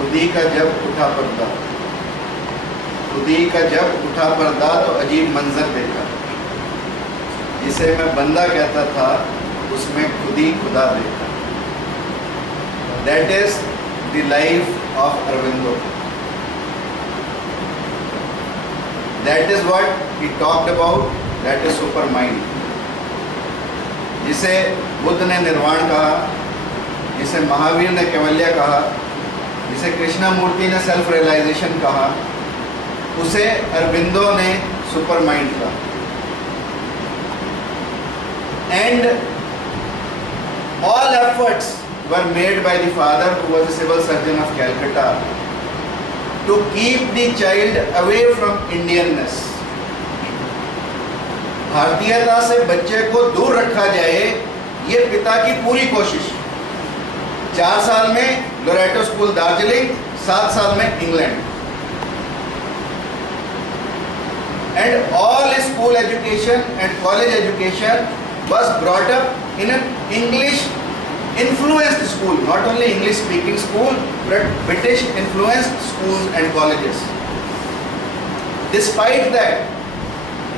खुदी का जब उठा पर्दा, खुदी का जब उठा पर्दा तो अजीब मंजर देखा। जिसे मैं बंदा कहता था उसमें खुदी खुदा देखा। That is the life of Aurobindo. That is what he talked about. That is super mind. जिसे बुद्ध ने निर्वाण कहा, जिसे महावीर ने कैवल्य कहा, जिसे कृष्णमूर्ति ने सेल्फ रियलाइजेशन कहा, उसे अरबिंदो ने सुपर माइंड कहा। And all efforts were made by the father, who was a civil surgeon of Calcutta, to keep the child away from Indianness. भारतीयता से बच्चे को दूर रखा जाए, ये पिता की पूरी कोशिश। 4 साल में लोरेटो स्कूल दार्जिलिंग, 7 साल में England. And all school education and college education was brought up in an English influenced school, not only English speaking school, but British influenced schools and colleges. Despite that,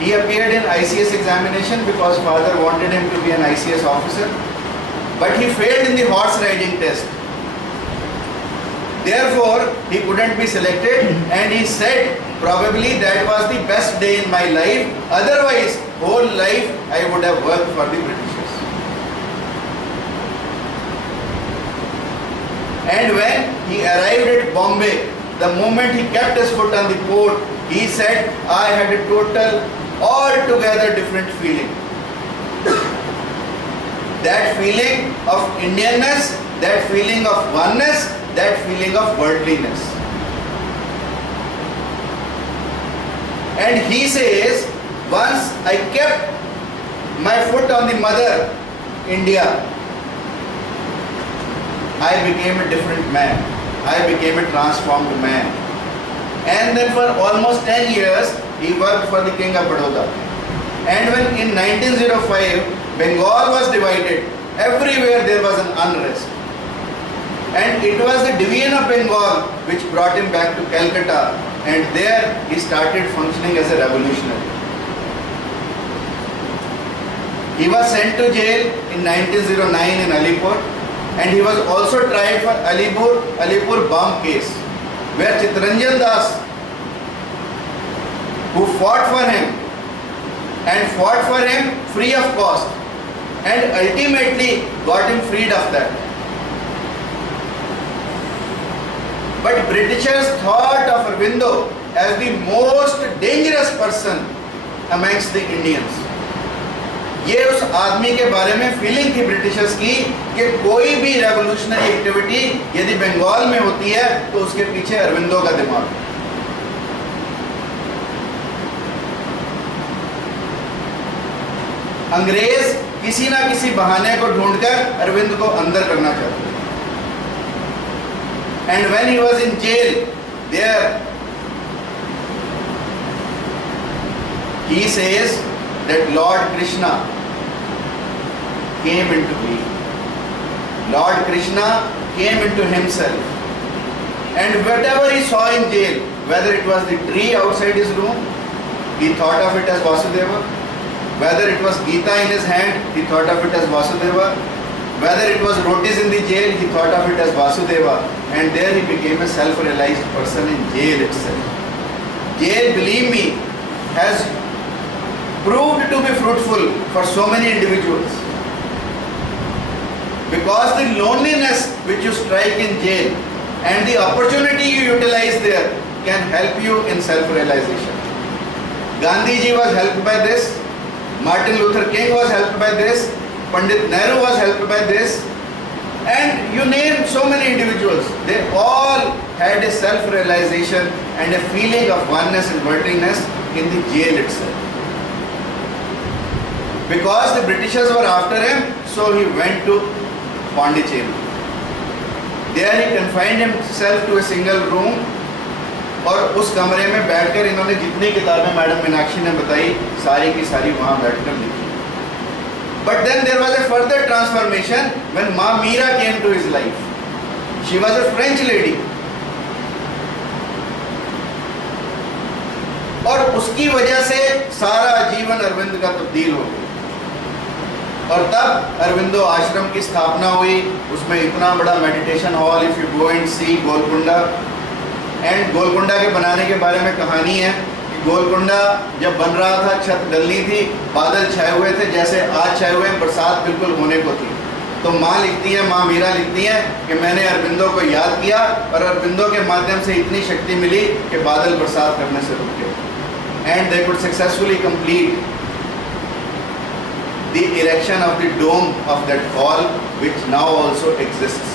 he appeared in ICS examination because father wanted him to be an ICS officer, but he failed in the horse riding test. Therefore, he couldn't be selected, and he said probably that was the best day in my life, otherwise whole life I would have worked for the Britishers. And when he arrived at Bombay, the moment he kept his foot on the port, he said, I had a total, altogether different feeling. That feeling of Indianness, that feeling of oneness, that feeling of worldliness. And he says, once I kept my foot on the mother, India, I became a different man. I became a transformed man. And then for almost 10 years, he worked for the King of Baroda. And when in 1905, Bengal was divided, everywhere there was an unrest. And it was the division of Bengal which brought him back to Calcutta, and there he started functioning as a revolutionary. He was sent to jail in 1909 in Alipur, and he was also tried for Alipur bomb case, where Chittaranjan Das, who fought for him and fought for him free of cost, and ultimately got him freed of that. But Britishers thought of Aurobindo as the most dangerous person amongst the Indians. ये उस आदमी के बारे में feeling थी Britishers की कि कोई भी रेवोल्यूशनरी एक्टिविटी यदि बंगाल में होती है तो उसके पीछे अरबिंदो का दिमाग। अंग्रेज किसी ना किसी बहाने को ढूंढकर अरविंद को अंदर करना चाहते थे। And when he was in jail, there he says that Lord Krishna came into being. Lord Krishna came into himself, and whatever he saw in jail, whether it was the tree outside his room, he thought of it as Vasudeva. Whether it was Gita in his hand, he thought of it as Vasudeva. Whether it was rotis in the jail, he thought of it as Vasudeva. And there he became a self-realized person in jail itself. Jail, believe me, has proved to be fruitful for so many individuals. Because the loneliness which you strike in jail and the opportunity you utilize there can help you in self-realization. Gandhi ji was helped by this. Martin Luther King was helped by this. Pandit Nehru was helped by this. And you name so many individuals. They all had a self-realization and a feeling of oneness and worldliness in the jail itself. Because the Britishers were after him, so he went to Pondicherry. There he confined himself to a single room, और उस कमरे में बैठकर इन्होंने जितनी किताबें madam Meenakshi ने बताई सारी की सारी वहाँ बैठकर लिखी. But then there was a further transformation when Ma Meera came to his life. She was a French lady और उसकी वजह से सारा जीवन अरविंद का तब्दील हो गया। और तब अरविंदो आश्रम की स्थापना हुई। उसमें इतना बड़ा meditation hall, if you go and see Golconda, and Golconda के बनाने के बारे में कहानी है कि गोलकुंडा जब बन रहा था, छत डलनी थी, बादल छाए हुए थे जैसे आज छाए हुए, बरसात बिल्कुल होने को थी। तो माँ लिखती है, माँ मीरा लिखती हैं कि मैंने अरविंदो को याद किया और अरविंदो के माध्यम से इतनी शक्ति मिली कि बादल बरसात करने से रुक गए, and they could successfully complete the erection of the dome of that hall, which now also exists.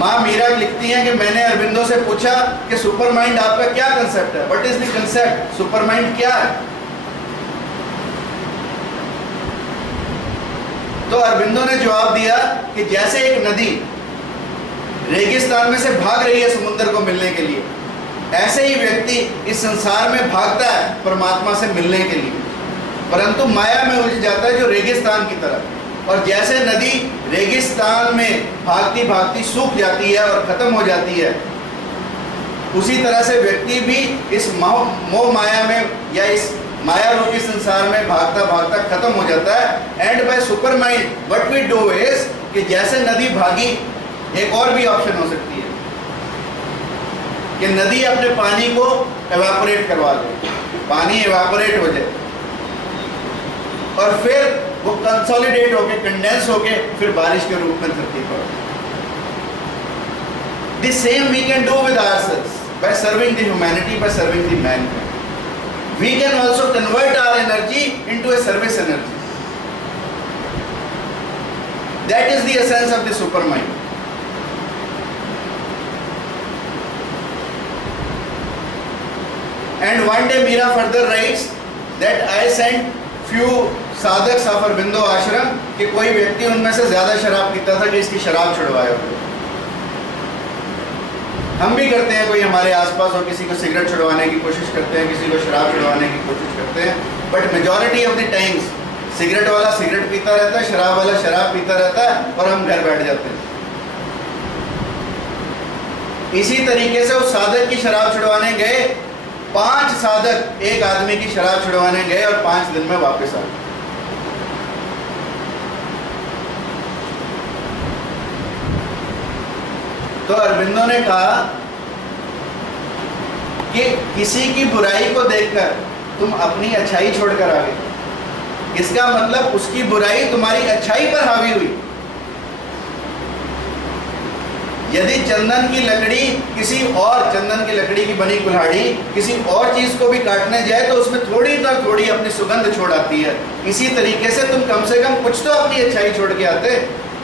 माँ मीरा लिखती हैं कि मैंने अरविंदो से पूछा कि सुपर माइंड आपका क्या कंसेप्ट है, what is the concept, super mind क्या है? तो अरविंदो ने जवाब दिया कि जैसे एक नदी रेगिस्तान में से भाग रही है समुद्र को मिलने के लिए, ऐसे ही व्यक्ति इस संसार में भागता है परमात्मा से मिलने के लिए, परंतु माया में उलझ जाता है जो रेगिस्तान की तरफ। और जैसे नदी रेगिस्तान में भागती भागती सूख जाती है और खत्म हो जाती है, उसी तरह से व्यक्ति भी इस मोह माया में या इस माया रूपी संसार में भागता भागता खत्म हो जाता है। And by super mind what we do is कि जैसे नदी भागी, एक और भी ऑप्शन हो सकती है कि नदी अपने पानी को एवापोरेट करवा दे, पानी एवापोरेट हो जाए और फिर वो कंसोलिडेट होके, कंडेंस होके फिर बारिश के रूप में धरती पर। The same we can do with ourselves by serving the humanity, by serving the man. We can also convert our energy into a service energy. That is the essence of the super mind. And one day Meera further writes that I sent few sadhaks of Aurobindo ashram कि कोई व्यक्ति उनमें से ज्यादा शराब पीता था कि इसकी शराब छुड़वाए। हम भी करते हैं, कोई हमारे आसपास और किसी को सिगरेट छुड़वाने की कोशिश करते हैं, किसी को शराब छुड़वाने की कोशिश करते हैं, but majority of the times cigarette वाला सिगरेट पीता रहता है, शराब वाला शराब पीता रहता है और हम घर बैठ जाते हैं। इसी तरीके से उस साधक की शराब छुड़वाने गए, 5 साधक एक आदमी की शराब छुड़वाने गए और 5 दिन में वापस आ गए। तो अरविंदो ने कहा कि किसी की बुराई को देखकर तुम अपनी अच्छाई छोड़कर आ गए, इसका मतलब उसकी बुराई तुम्हारी अच्छाई पर हावी हुई। यदि चंदन की लकड़ी किसी और, चंदन की लकड़ी की बनी कुल्हाड़ी किसी और चीज को भी काटने जाए तो उसमें थोड़ी तो थोड़ी अपनी सुगंध छोड़ आती है। इसी तरीके से तुम कम से कम कुछ तो अपनी अच्छाई छोड़ के आते।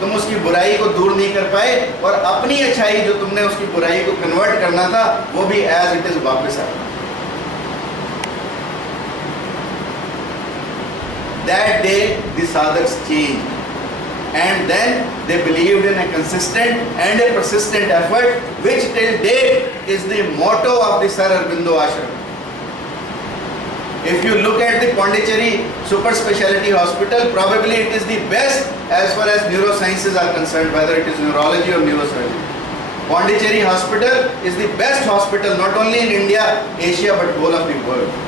तुम उसकी बुराई को दूर नहीं कर पाए और अपनी अच्छाई जो तुमने उसकी बुराई को कन्वर्ट करना था वो भी एज इट इज वापस आ। That day the sadhaks changed, and then they believed in a consistent and a persistent effort, which till date is the motto of the Sir Aurobindo Ashram. If you look at the Pondicherry Super Speciality Hospital, probably it is the best as far as neurosciences are concerned, whether it is neurology or neurosurgery. Pondicherry Hospital is the best hospital not only in India, Asia, but whole of the world.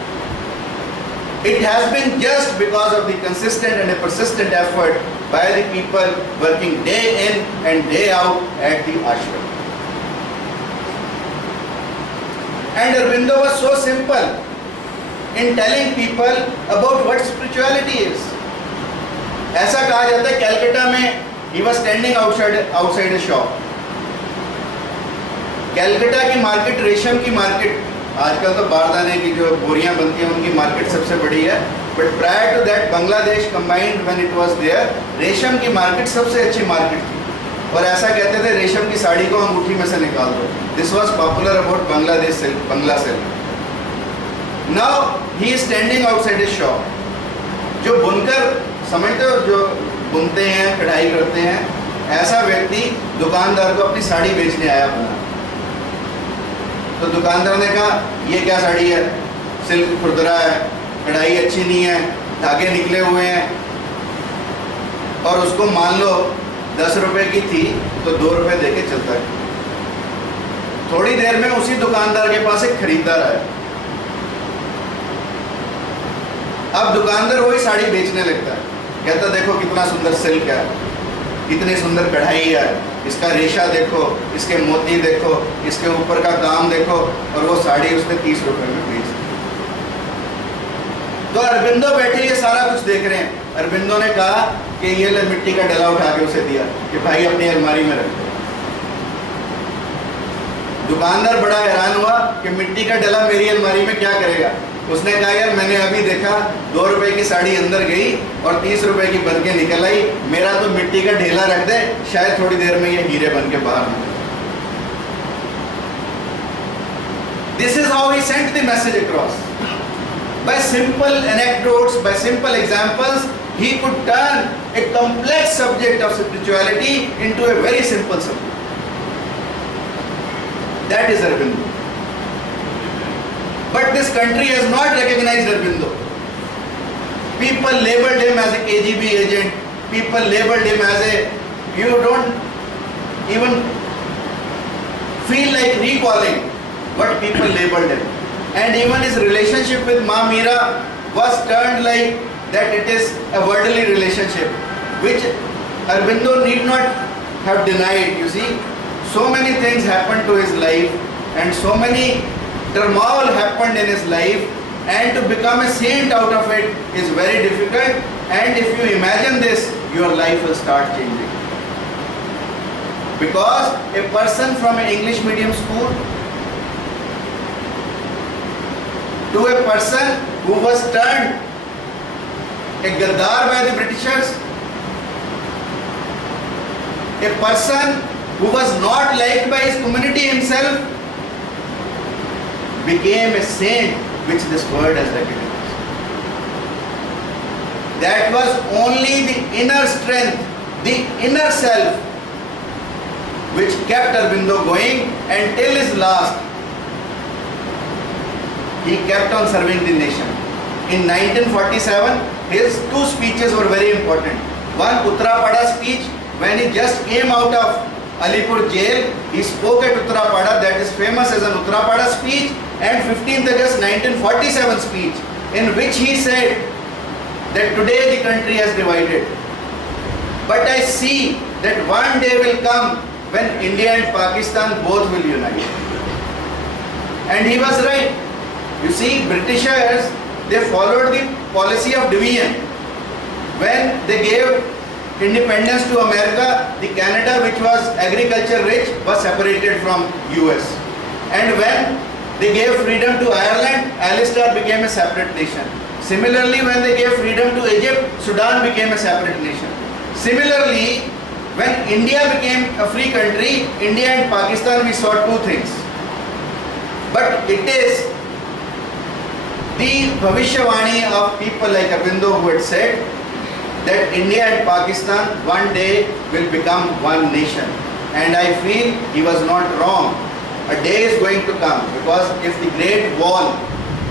It has been just because of the consistent and a persistent effort by the people working day in and day out at the ashram. And Aurobindo was so simple in telling people about what spirituality is. ऐसा कहा जाता है कैलकाटा में he was standing outside a shop. Calcutta की market, रेशम की market, आजकल तो बारदाने की जो बोरियां बनती हैं उनकी मार्केट सबसे बड़ी है, but prior to that Bangladesh combined when it was there, रेशम की मार्केट सबसे अच्छी मार्केट थी। और ऐसा कहते थे रेशम की साड़ी को अंगूठी में से निकाल दो। This was popular about Bangladesh silk, Bangla silk. Now he is standing outside his shop. जो बुनकर, समझते हो, जो बुनते हैं, कढ़ाई करते हैं, ऐसा व्यक्ति दुकानदार को अपनी साड़ी बेचने आया बना। तो दुकानदार ने कहा ये क्या साड़ी है, सिल्क खुरदरा है, कढ़ाई अच्छी नहीं है, धागे निकले हुए हैं, और उसको मान लो 10 रुपए की थी तो 2 रुपए देके चलता है। थोड़ी देर में उसी दुकानदार के पास एक खरीदार आया। अब दुकानदार वही साड़ी बेचने लगता है, कहता देखो कितना सुंदर सिल्क है, कितनी सुंदर कढ़ाई है, इसका रेशा देखो, इसके मोती देखो, इसके ऊपर का काम देखो, और वो साड़ी उसने 30 रुपए में बेच दी। तो अरबिंदो बैठे ये सारा कुछ देख रहे हैं। अरबिंदो ने कहा कि ये ले मिट्टी का डला उठा के उसे दिया कि भाई अपनी अलमारी में रख दो। दुकानदार बड़ा हैरान हुआ कि मिट्टी का डला मेरी अलमारी में क्या करेगा। उसने कहा यार मैंने अभी देखा 2 रुपए की साड़ी अंदर गई और 30 रुपए की बन के निकल आई, मेरा तो मिट्टी का ढेला रख दे, शायद थोड़ी देर में ये हीरे बन के बाहर निकल। This is how he sent the message across. By simple anecdotes, by simple examples, he could turn a complex subject of spirituality into a very simple subject. That is Aurobindo. But this country has not recognized Aurobindo. People labeled him as a KGB agent. People labeled him as a, you don't even feel like recalling what people labeled him. And even his relationship with Ma Meera was turned like that it is a worldly relationship, which Aurobindo need not have denied. You see, so many things happened to his life and so many turmoil happened in his life, and to become a saint out of it is very difficult, and if you imagine this, your life will start changing. Because a person from an English medium school to a person who was turned a Gaddar by the Britishers, a person who was not liked by his community himself, became a saint which this world has recognized. That was only the inner strength, the inner self, which kept Aurobindo going, and till his last he kept on serving the nation. In 1947, his 2 speeches were very important. One, Uttarapada speech, when he just came out of Alipur jail, he spoke at Uttarapada, that is famous as an Uttarapada speech, and 15th August 1947 speech, in which he said that today the country has divided, but I see that one day will come when India and Pakistan both will unite. And he was right. You see, Britishers, they followed the policy of division. When they gave independence to America, the Canada, which was agriculture rich, was separated from US. And when they gave freedom to Ireland, Alistair became a separate nation. Similarly, when they gave freedom to Egypt, Sudan became a separate nation. Similarly, when India became a free country, India and Pakistan, we saw 2 things. But it is the Bhavishwavani of people like Aurobindo who had said that India and Pakistan one day will become one nation. And I feel he was not wrong. A day is going to come, because if the great wall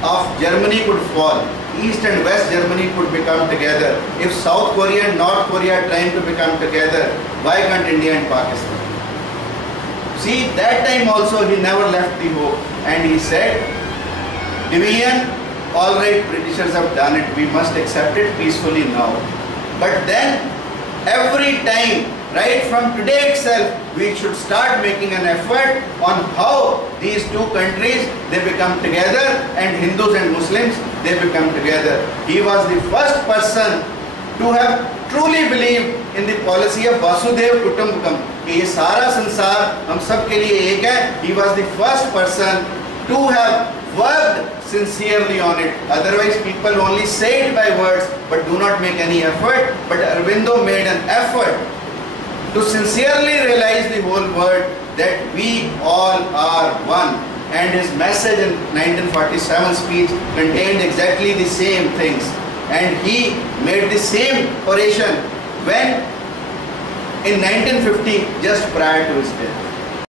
of Germany could fall, East and West Germany could become together. If South Korea and North Korea are trying to become together, why can't India and Pakistan? See, that time also he never left the hope, and he said, division, all right, Britishers have done it, we must accept it peacefully now. But then, every time, right from today itself, we should start making an effort on how these 2 countries, they become together, and Hindus and Muslims, they become together. He was the first person to have truly believed in the policy of Vasudev Kutumbakam. कि ये सारा संसार हम सब के लिए एक है. He was the first person to have worked sincerely on it. Otherwise, people only say it by words but do not make any effort. But Aurobindo made an effort to sincerely realize the whole world that we all are one. And his message in 1947 speech contained exactly the same things. And he made the same oration when in 1950, just prior to his death.